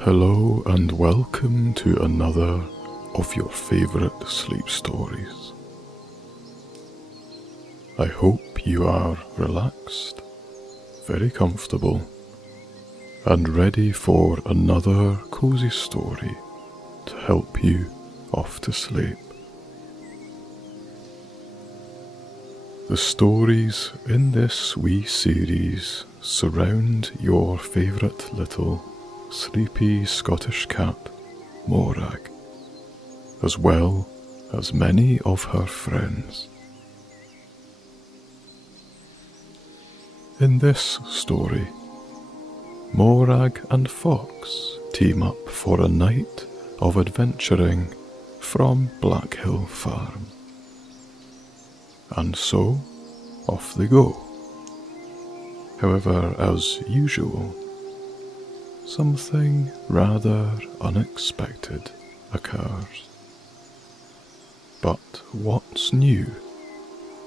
Hello and welcome to another of your favourite sleep stories. I hope you are relaxed, very comfortable, and ready for another cozy story to help you off to sleep. The stories in this wee series surround your favourite little sleepy Scottish cat, Morag, as well as many of her friends. In this story, Morag and Fox team up for a night of adventuring from Blackhill Farm. And so, off they go. However, as usual, something rather unexpected occurs. But what's new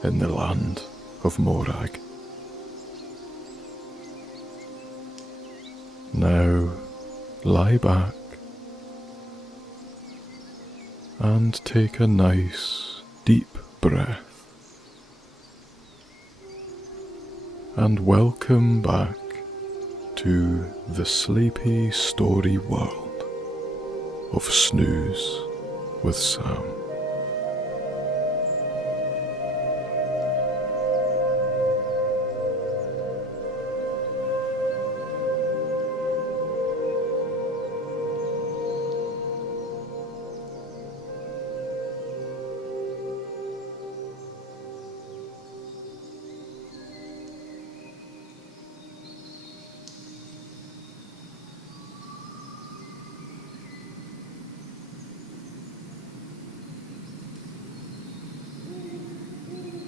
in the land of Morag? Now, lie back and take a nice deep breath. And welcome back to the sleepy story world of Snooze with Sam.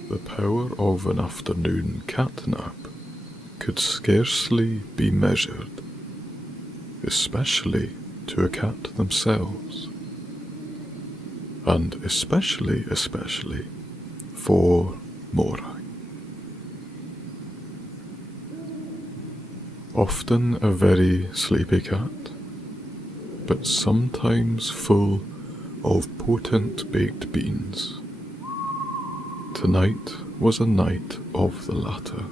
The power of an afternoon catnap could scarcely be measured, especially to a cat themselves, and especially for Morag. Often a very sleepy cat, but sometimes full of potent baked beans. Tonight was a night of the latter.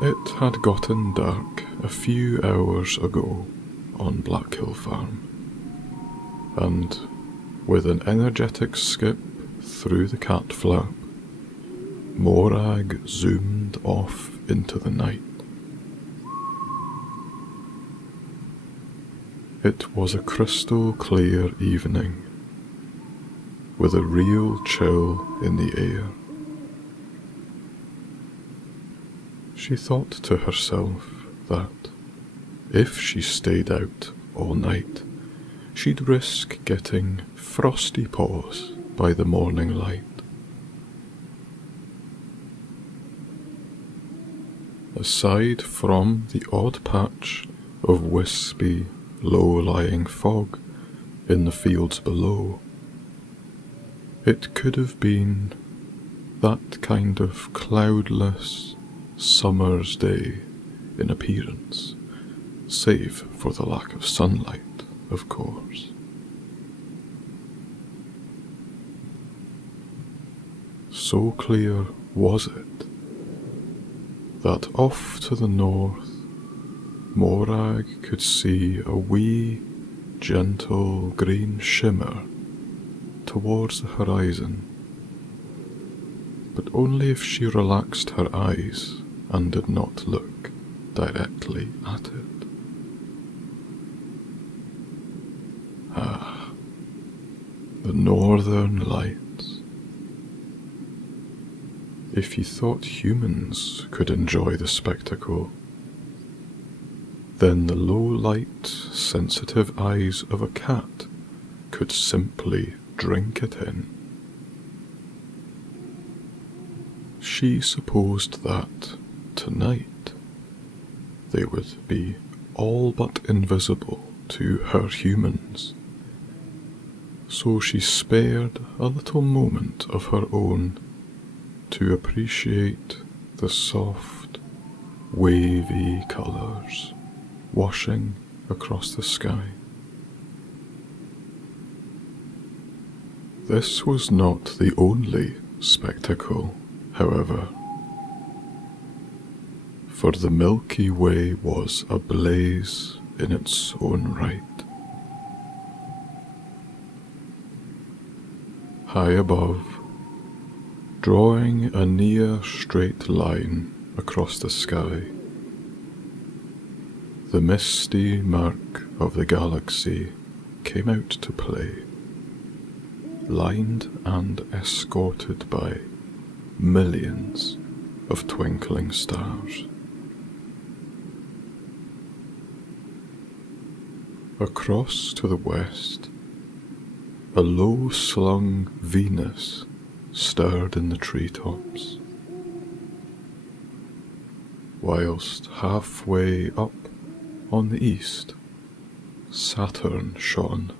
It had gotten dark a few hours ago on Blackhill Farm, and with an energetic skip through the cat flap, Morag zoomed off into the night. It was a crystal clear evening, with a real chill in the air. She thought to herself that if she stayed out all night, she'd risk getting frosty paws by the morning light. Aside from the odd patch of wispy, low-lying fog in the fields below, it could have been that kind of cloudless summer's day in appearance, save for the lack of sunlight, of course. So clear was it that off to the north, Morag could see a wee, gentle green shimmer towards the horizon, but only if she relaxed her eyes and did not look directly at it. Ah, the northern lights. If you thought humans could enjoy the spectacle, then the low-light, sensitive eyes of a cat could simply drink it in. She supposed that tonight they would be all but invisible to her humans, so she spared a little moment of her own to appreciate the soft, wavy colours washing across the sky. This was not the only spectacle, however, for the Milky Way was ablaze in its own right. High above, drawing a near straight line across the sky, the misty murk of the galaxy came out to play, lined and escorted by millions of twinkling stars. Across to the west, a low-slung Venus stirred in the treetops, whilst halfway up on the east, Saturn shone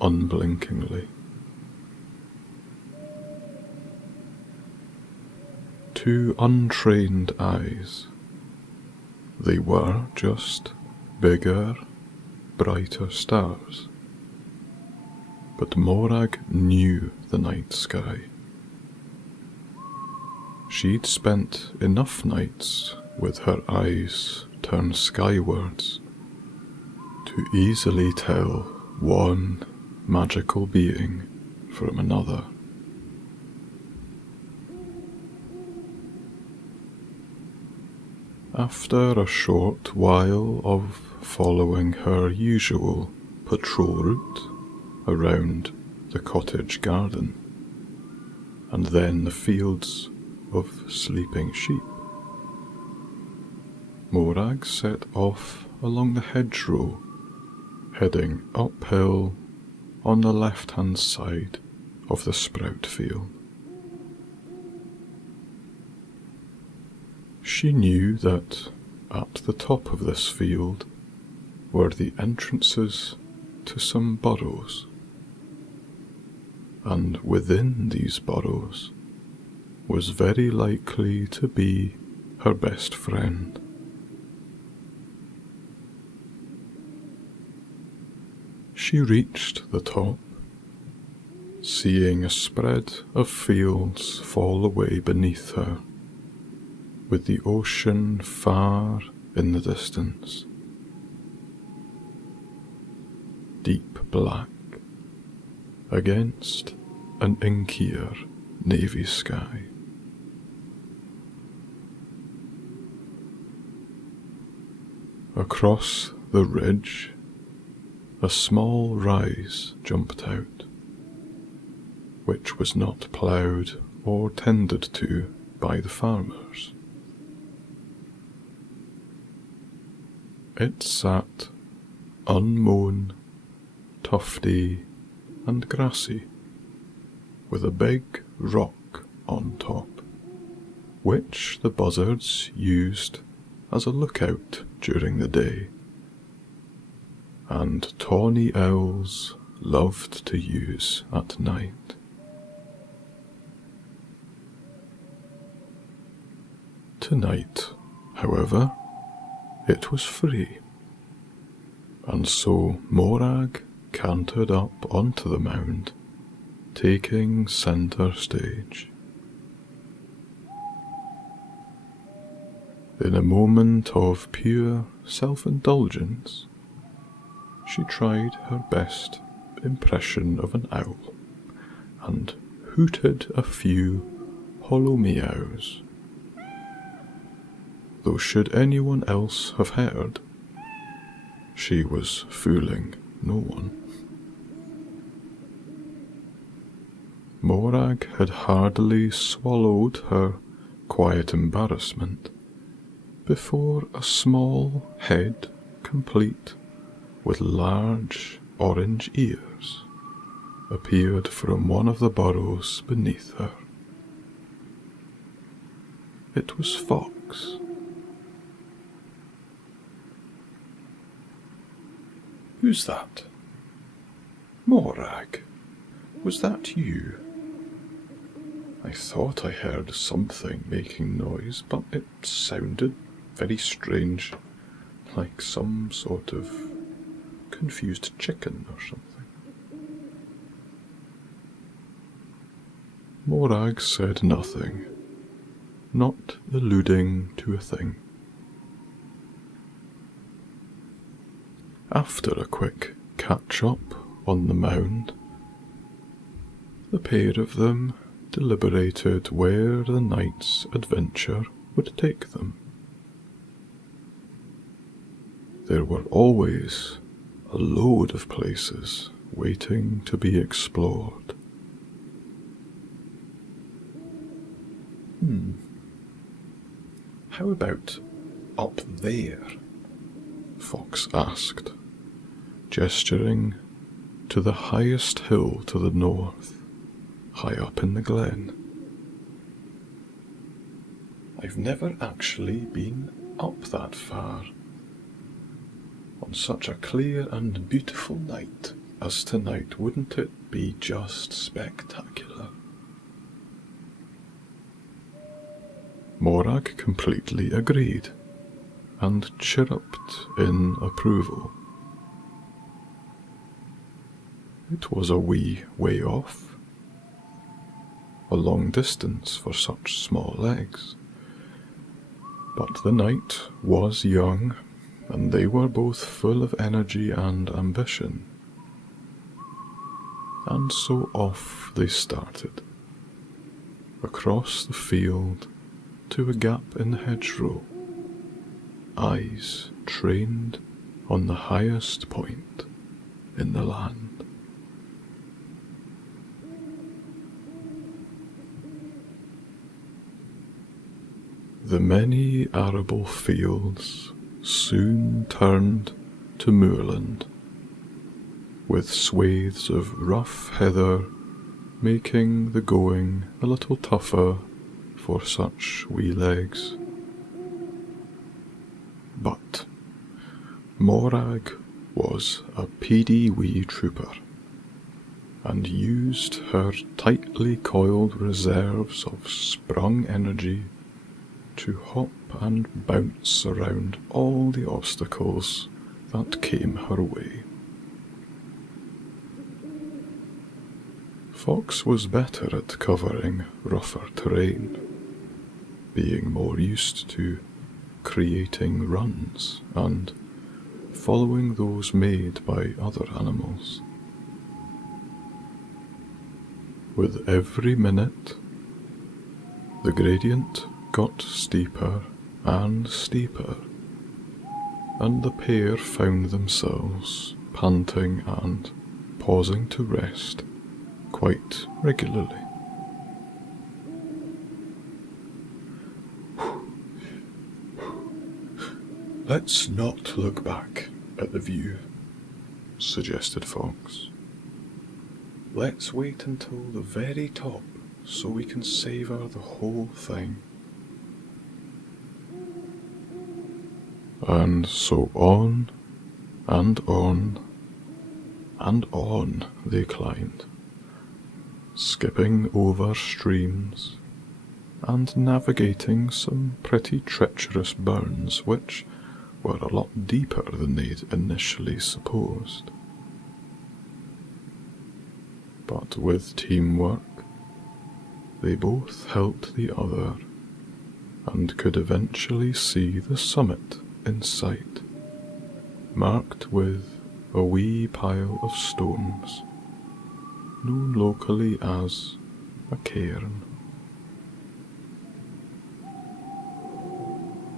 unblinkingly. To untrained eyes, they were just bigger, brighter stars. But Morag knew the night sky. She'd spent enough nights with her eyes turned skywards to easily tell one magical being from another. After a short while of following her usual patrol route around the cottage garden, and then the fields of sleeping sheep, Morag set off along the hedgerow, heading uphill on the left-hand side of the sprout field. She knew that at the top of this field were the entrances to some burrows, and within these burrows was very likely to be her best friend. She reached the top, seeing a spread of fields fall away beneath her, with the ocean far in the distance, deep black against an inkier navy sky. Across the ridge, a small rise jumped out, which was not ploughed or tended to by the farmers. It sat unmown, tufty and grassy, with a big rock on top, which the buzzards used as a lookout during the day, and tawny owls loved to use at night. Tonight, however, it was free, and so Morag cantered up onto the mound, taking centre stage. In a moment of pure self-indulgence, she tried her best impression of an owl, and hooted a few hollow meows. Though should anyone else have heard, she was fooling no one. Morag had hardly swallowed her quiet embarrassment before a small head complete with large orange ears appeared from one of the burrows beneath her. It was Fox. "Who's that? Morag, was that you? I thought I heard something making noise, but it sounded very strange, like some sort of confused chicken or something. Morag said nothing, not alluding to a thing. After a quick catch-up on the mound, the pair of them deliberated where the night's adventure would take them. There were always a load of places waiting to be explored. How about up there? Fox asked, gesturing to the highest hill to the north, high up in the glen. I've never actually been up that far. On such a clear and beautiful night as tonight, wouldn't it be just spectacular? Morag completely agreed, and chirruped in approval. It was a wee way off, a long distance for such small legs, but the night was young, and they were both full of energy and ambition. And so off they started, across the field to a gap in the hedgerow, eyes trained on the highest point in the land. The many arable fields soon turned to moorland, with swathes of rough heather making the going a little tougher for such wee legs. But Morag was a peedy wee trooper, and used her tightly coiled reserves of sprung energy to hop and bounce around all the obstacles that came her way. Fox was better at covering rougher terrain, being more used to creating runs and following those made by other animals. With every minute, the gradient got steeper and steeper, and the pair found themselves panting and pausing to rest quite regularly. Let's not look back at the view, suggested Fox. Let's wait until the very top so we can savour the whole thing. And so on, and on, and on they climbed, skipping over streams, and navigating some pretty treacherous burns which were a lot deeper than they'd initially supposed. But with teamwork, they both helped the other, and could eventually see the summit in sight, marked with a wee pile of stones, known locally as a cairn.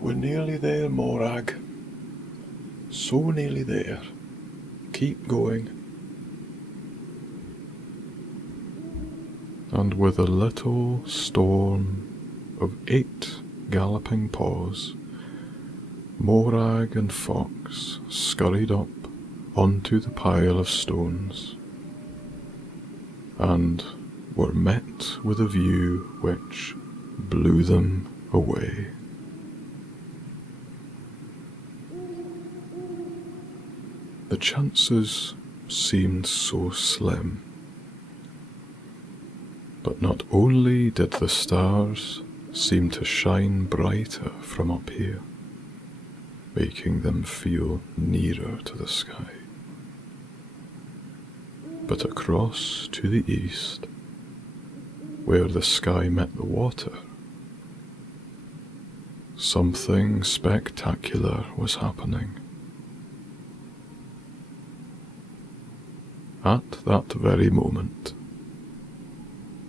We're nearly there, Morag. So nearly there. Keep going. And with a little storm of 8 galloping paws, Morag and Fox scurried up onto the pile of stones, and were met with a view which blew them away. The chances seemed so slim, but not only did the stars seem to shine brighter from up here, making them feel nearer to the sky. But across to the east, where the sky met the water, something spectacular was happening. At that very moment,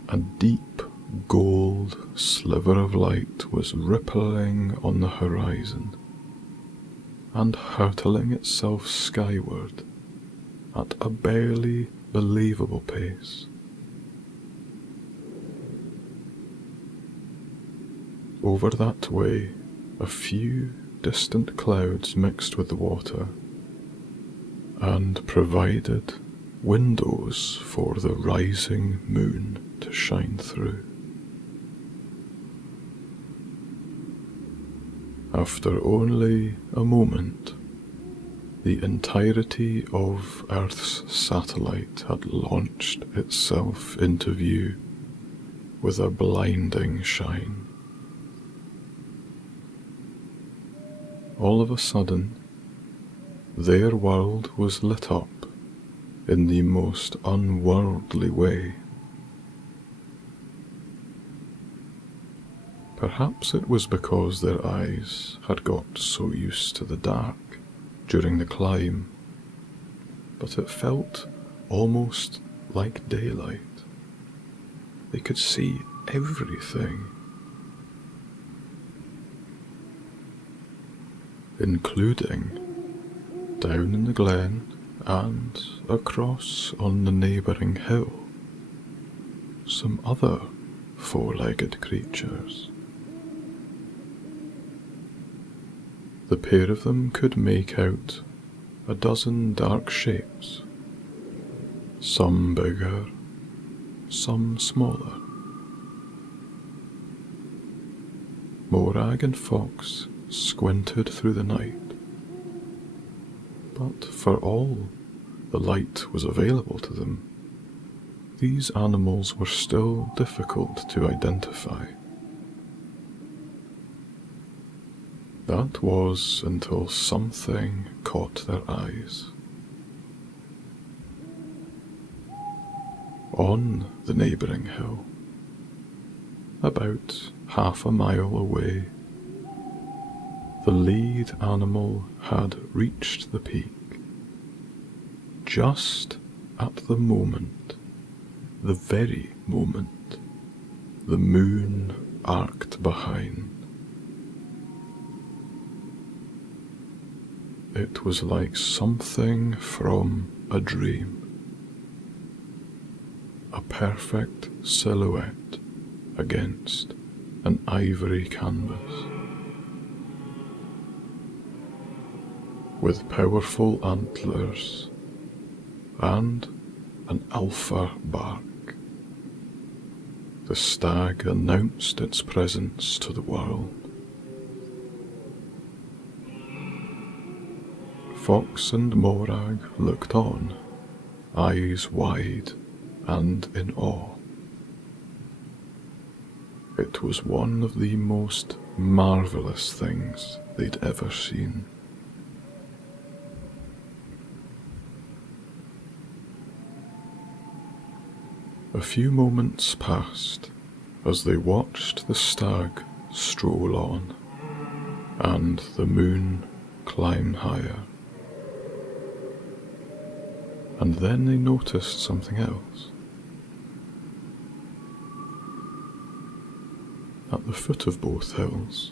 a deep gold sliver of light was rippling on the horizon and hurtling itself skyward at a barely believable pace. Over that way, a few distant clouds mixed with the water and provided windows for the rising moon to shine through. After only a moment, the entirety of Earth's satellite had launched itself into view with a blinding shine. All of a sudden, their world was lit up in the most unworldly way. Perhaps it was because their eyes had got so used to the dark during the climb, but it felt almost like daylight. They could see everything, including down in the glen and across on the neighbouring hill, some other four-legged creatures. The pair of them could make out a dozen dark shapes, some bigger, some smaller. Morag and Fox squinted through the night, but for all the light was available to them, these animals were still difficult to identify. That was until something caught their eyes. On the neighbouring hill, about half a mile away, the lead animal had reached the peak. Just at the moment, the very moment, the moon arced behind. It was like something from a dream. A perfect silhouette against an ivory canvas. With powerful antlers and an alpha bark, the stag announced its presence to the world. Fox and Morag looked on, eyes wide and in awe. It was one of the most marvellous things they'd ever seen. A few moments passed as they watched the stag stroll on and the moon climb higher. And then they noticed something else. At the foot of both hills,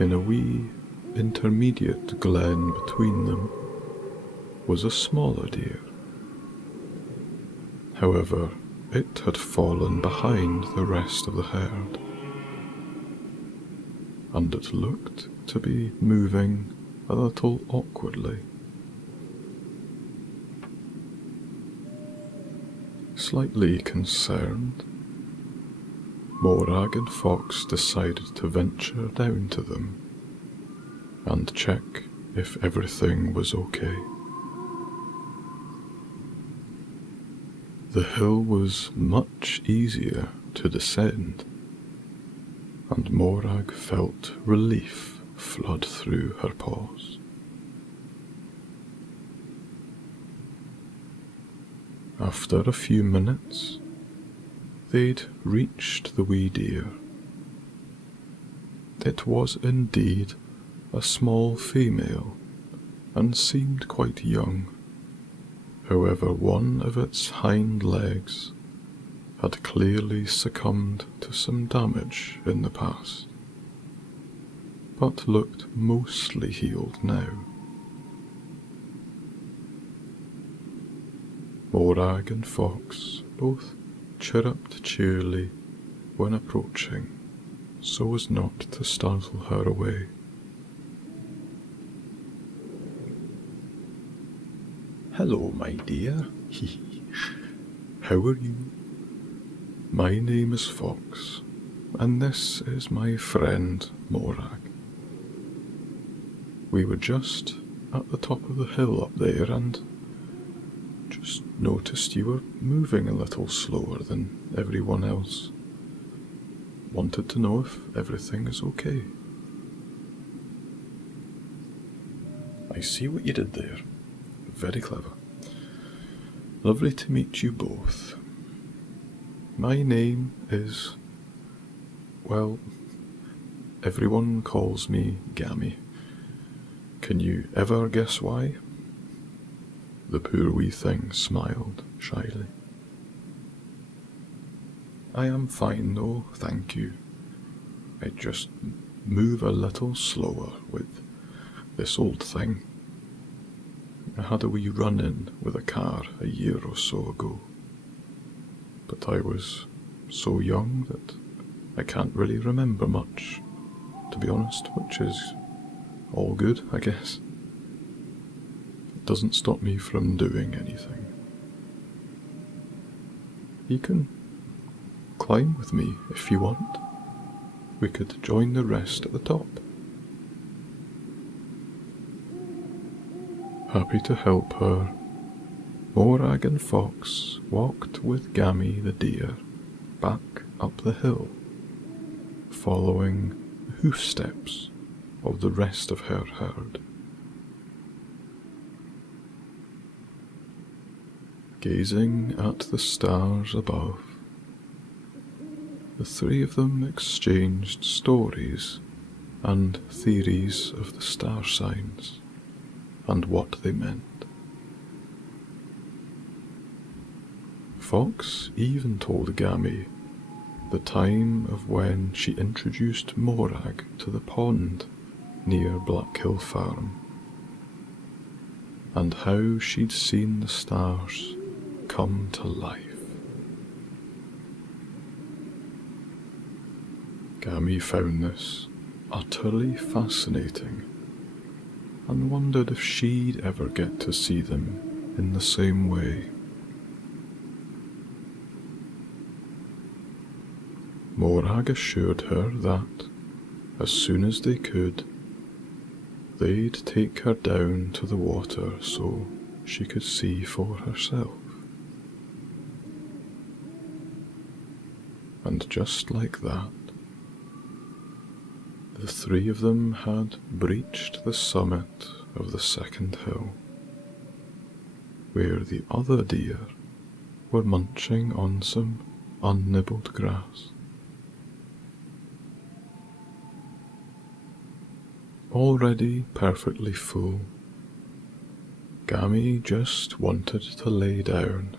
in a wee intermediate glen between them, was a smaller deer. However, it had fallen behind the rest of the herd, and it looked to be moving a little awkwardly. Slightly concerned, Morag and Fox decided to venture down to them and check if everything was okay. The hill was much easier to descend, and Morag felt relief flood through her pores. After a few minutes, they'd reached the wee deer. It was indeed a small female, and seemed quite young. However, one of its hind legs had clearly succumbed to some damage in the past, but looked mostly healed now. Morag and Fox both chirruped cheerily when approaching, so as not to startle her away. "Hello, my dear. How are you? My name is Fox, and this is my friend Morag. We were just at the top of the hill up there and just noticed you were moving a little slower than everyone else. Wanted to know if everything is okay." "I see what you did there. Very clever. Lovely to meet you both. My name is, well, everyone calls me Gammy. Can you ever guess why?" The poor wee thing smiled shyly. "I am fine though, thank you. I just move a little slower with this old thing. I had a wee run-in with a car a year or so ago, but I was so young that I can't really remember much, to be honest, which is all good, I guess. It doesn't stop me from doing anything. You can climb with me if you want. We could join the rest at the top." Happy to help her, Morag and Fox walked with Gammy the deer back up the hill, following the hoof steps of the rest of her herd. Gazing at the stars above, the three of them exchanged stories and theories of the star signs and what they meant. Fox even told Gammy the time of when she introduced Morag to the pond near Black Hill Farm, and how she'd seen the stars come to life. Gammy found this utterly fascinating and wondered if she'd ever get to see them in the same way. Morag assured her that, as soon as they could, they'd take her down to the water so she could see for herself. And just like that, the three of them had breached the summit of the second hill, where the other deer were munching on some unnibbled grass. Already perfectly full, Gammy just wanted to lay down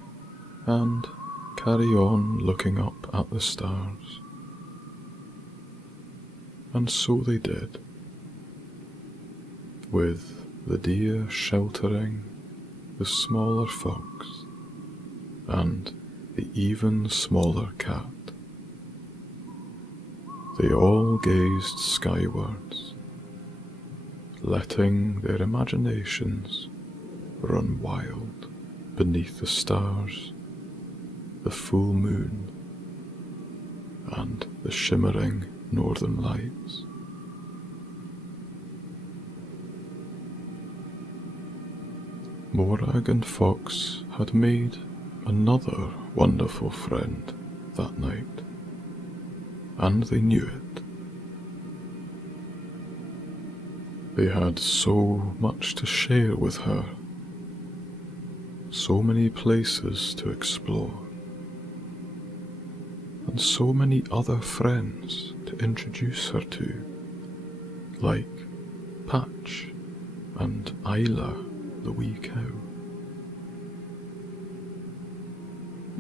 and carry on looking up at the stars. And so they did, with the deer sheltering the smaller fox and the even smaller cat. They all gazed skywards, letting their imaginations run wild beneath the stars, the full moon, and the shimmering northern lights. Morag and Fox had made another wonderful friend that night, and they knew it. They had so much to share with her, so many places to explore, and so many other friends to introduce her to, like Patch and Isla, the wee cow.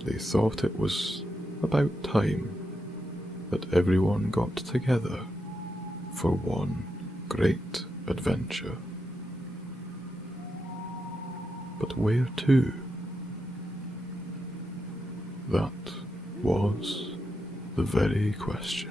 They thought it was about time that everyone got together for one great adventure. But where to? That was the very question.